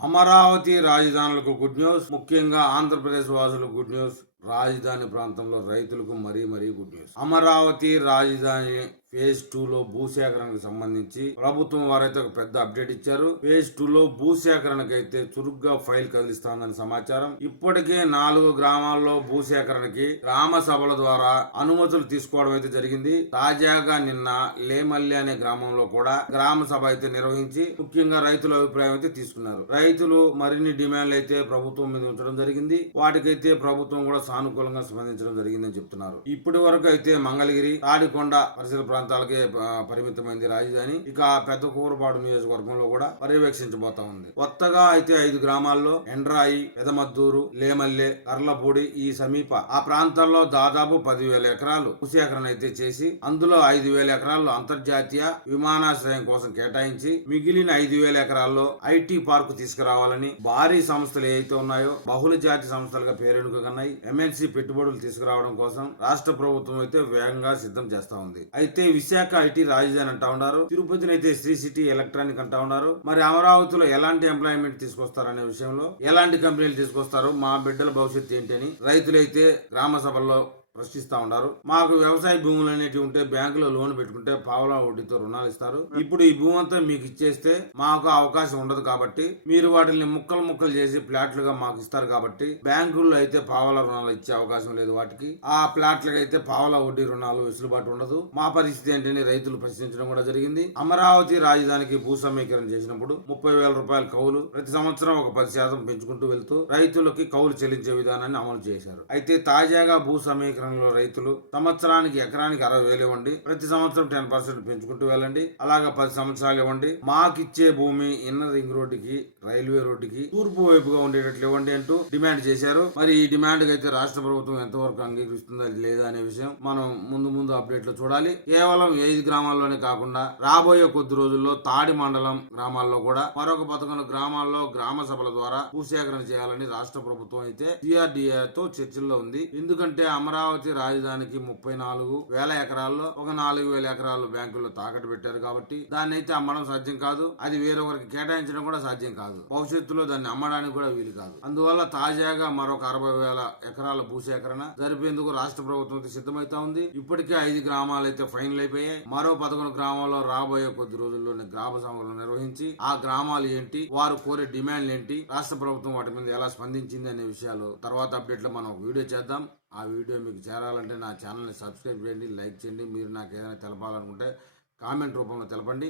Amaravati రాజధానులకు good news ముఖ్యంగా ఆంధ్రప్రదేశ్ వాసులకు good news రాజధాని ప్రాంతంలో రైతులకు మరీ మరీ గుడ్ న్యూస్ అమరావతి రాజధాని ఫేజ్ టూ లో భూసేకరణకు సంబంధించి ప్రభుత్వం వారైతే ఒక పెద్ద అప్డేట్ ఇచ్చారు. ఫేజ్ టూ లో భూసేకరణకు అయితే చురుగ్గా ఫైల్ కదిలిస్తామని సమాచారం. ఇప్పటికే నాలుగు గ్రామాల్లో భూసేకరణకి గ్రామ సభల ద్వారా అనుమతులు తీసుకోవడం అయితే జరిగింది. తాజాగా నిన్న లేమల్లి అనే గ్రామంలో కూడా గ్రామ సభ అయితే నిర్వహించి ముఖ్యంగా రైతుల అభిప్రాయం అయితే తీసుకున్నారు. రైతులు మరిన్ని డిమాండ్లు అయితే ప్రభుత్వం మీద ఉంచడం జరిగింది. వాటికైతే ప్రభుత్వం కూడా సానుకూలంగా స్పందించడం జరిగిందని చెప్తున్నారు. ఇప్పటి వరకు అయితే మంగళగిరి తాడికొండ పరిసర ప్రాంతాలకే పరిమితమైంది రాజధాని. ఇక పెద్ద కూరపాడు నియోజకవర్గంలో కూడా పర్యవేక్షించబోతా ఉంది. కొత్తగా అయితే ఐదు గ్రామాల్లో ఎండ్రాయి పెదమద్దూరు లేమల్లె కర్లపూడి ఈ సమీప ఆ ప్రాంతాల్లో దాదాపు పదివేల ఎకరాలు భూసేకరణ అయితే చేసి అందులో ఐదు వేల ఎకరాల్లో అంతర్జాతీయ విమానాశ్రయం కోసం కేటాయించి మిగిలిన ఐదు వేల ఎకరాల్లో ఐటీ పార్కు తీసుకురావాలని భారీ సంస్థలు ఏవైతే ఉన్నాయో బహుళ జాతి సంస్థలుగా పేరెనుకన్నాయి ఎంఎన్సీ పెట్టుబడులు తీసుకురావడం కోసం రాష్ట్ర ప్రభుత్వం అయితే వేగంగా సిద్ధం చేస్తా ఉంది. అయితే విశాఖ ఐటీ రాజధాని అంటా ఉన్నారు. తిరుపతిని అయితే శ్రీ సిటీ ఎలక్ట్రానిక్ అంటా ఉన్నారు. మరి అమరావతిలో ఎలాంటి ఎంప్లాయ్మెంట్ తీసుకొస్తారనే విషయంలో ఎలాంటి కంపెనీలు తీసుకొస్తారు మా బిడ్డల భవిష్యత్తు ఏంటి అని రైతులైతే గ్రామ సభల్లో ప్రశ్నిస్తా ఉన్నారు. మాకు వ్యవసాయ భూములు అనేటివి ఉంటే బ్యాంకులో లోన్ పెట్టుకుంటే పావలా వడ్డీతో రుణాలు ఇస్తారు. ఇప్పుడు ఈ భూమి అంతా మీకు ఇచ్చేస్తే మాకు అవకాశం ఉండదు కాబట్టి మీరు వాటిని ముక్కలు ముక్కలు చేసి ప్లాట్లుగా మాకు ఇస్తారు కాబట్టి బ్యాంకుల్లో అయితే పావలా రుణాలు ఇచ్చే అవకాశం లేదు వాటికి. ఆ ప్లాట్లకు అయితే పావలా వడ్డీ రుణాలు వెసులుబాటు ఉండదు. మా పరిస్థితి ఏంటని రైతులు ప్రశ్నించడం కూడా జరిగింది. అమరావతి రాజధానికి భూ సమీకరణ చేసినప్పుడు ముప్పై వేల రూపాయల కౌలు ప్రతి సంవత్సరం ఒక పది శాతం పెంచుకుంటూ వెళ్తూ రైతులకి కౌలు చెల్లించే విధానాన్ని అమలు చేశారు. అయితే తాజాగా భూ ఎకరంలో రైతులు సంవత్సరానికి ఎకరానికి అరవై వేలు ఇవ్వండి. ప్రతి సంవత్సరం టెన్ పర్సెంట్ పెంచుకుంటూ వెళ్ళండి. అలాగా పది సంవత్సరాలు ఇవ్వండి. మాకిచ్చే భూమి ఇన్నర్ రింగ్ రోడ్డుకి రైల్వే రోడ్డుకి తూర్పు వైపుగా ఉండేటట్లు ఇవ్వండి అంటూ డిమాండ్ చేశారు. మరి ఈ డిమాండ్ అయితే రాష్ట్ర ప్రభుత్వం ఎంతవరకు అంగీకరిస్తుందా లేదా అనే విషయం మనం ముందు ముందు అప్డేట్లో చూడాలి. కేవలం ఏది గ్రామాల్లోనే కాకుండా రాబోయే కొద్ది రోజుల్లో తాడి మండలం గ్రామాల్లో కూడా మరొక పథకం గ్రామాల్లో గ్రామ సభల ద్వారా భూసేకరణ చేయాలని రాష్ట్ర ప్రభుత్వం అయితే సిఆర్డిఏతో చర్చల్లో ఉంది. ఎందుకంటే అమరావతి రాజధానికి ముప్పై నాలుగు వేల ఎకరాల్లో ఒక నాలుగు వేల ఎకరాలు బ్యాంకుల్లో తాకట్టు పెట్టారు కాబట్టి దాన్ని అయితే అమ్మడం సాధ్యం కాదు. అది వేరొకరికి కేటాయించడం కూడా సాధ్యం కాదు. భవిష్యత్తులో దాన్ని అమ్మడానికి కూడా వీలు కాదు. అందువల్ల తాజాగా మరొక అరవై వేల ఎకరాల భూసేకరణ జరిపేందుకు రాష్ట్ర ప్రభుత్వం అయితే సిద్ధమైతా ఉంది. ఇప్పటికే ఐదు గ్రామాలు అయితే ఫైనల్ అయిపోయాయి. మరో పదకొండు గ్రామాల్లో రాబోయే కొద్ది రోజుల్లోనే గ్రామ సభలు నిర్వహించి ఆ గ్రామాలు ఏంటి వారు కోరే డిమాండ్లు ఏంటి రాష్ట్ర ప్రభుత్వం వాటి మీద ఎలా స్పందించింది అనే విషయాలు తర్వాత అప్డేట్లో మనం వీడియో చేద్దాం. ఆ వీడియో మీకు చేరాలంటే నా ఛానల్ని సబ్స్క్రైబ్ చేయండి లైక్ చేయండి. మీరు నాకు ఏదైనా తెలపాలనుకుంటే కామెంట్ రూపంలో తెలపండి.